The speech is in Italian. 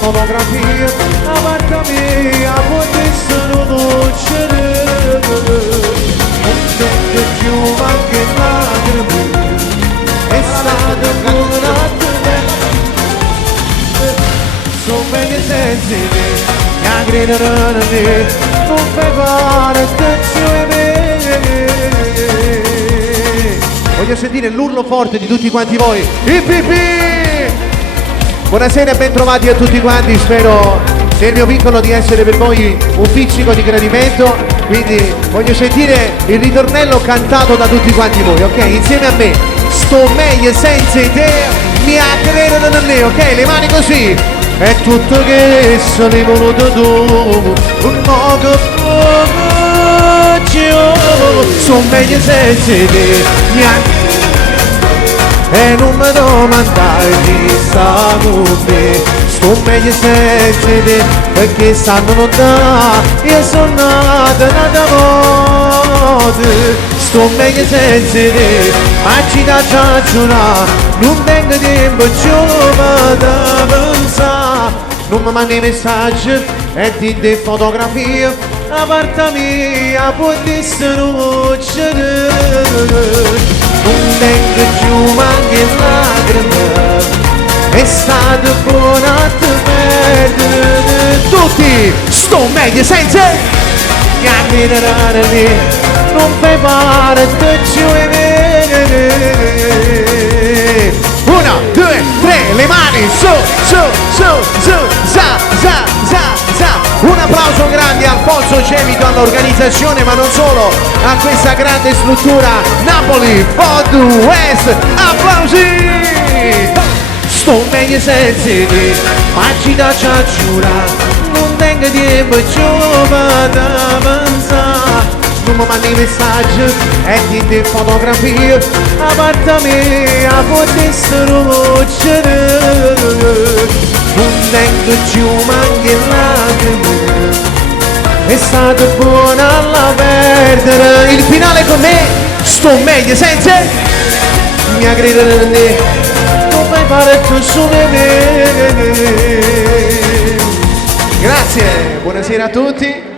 Fotografia, avanti a potessero lucere, un tempo più anche lacrime, è stato curato sono meglio senza me, mi aggrederanno a me, non fai fare attenzione a me. Voglio sentire l'urlo forte di tutti quanti voi, IPP! Buonasera e ben trovati a tutti quanti, spero nel mio piccolo di essere per voi un pizzico di gradimento, quindi voglio sentire il ritornello cantato da tutti quanti voi, ok? Insieme a me, sto meglio senza te, mi aggredano a me, ok? Le mani così, è tutto che sono voluto tu, un poco sto meglio senza te, mi aggredano. E non mi domandare chi sta con me, sto meglio senza te, perché stanno lontano, io sono nata volta, sto meglio senza te, ma ci da giurare, non tengo tempo più da pensare, non mi mandi messaggi e ti dai fotografie, a parte mia può essere non tengo più anche lacrime, è stato buono a te perdere tutti, sto meglio senza mi aggrederanno lì, non fai fare attenzione. 1, 2, 3, le mani su, za. Un applauso grande a Alfonso Cemito, all'organizzazione, ma non solo, a questa grande struttura Napoli Pod West. Applausi! Sto meglio senza te, ma ci da giurare, non tengo tempo più da pensare, non mi mandi messaggi e ti dai fotografie, a parte mia potessero lucere, non tengo più anche lacrime, è stato buono alla perdere. Il finale con me, sto meglio senza mi aggrederanno, non fai fare tu su me. Grazie, buonasera a tutti.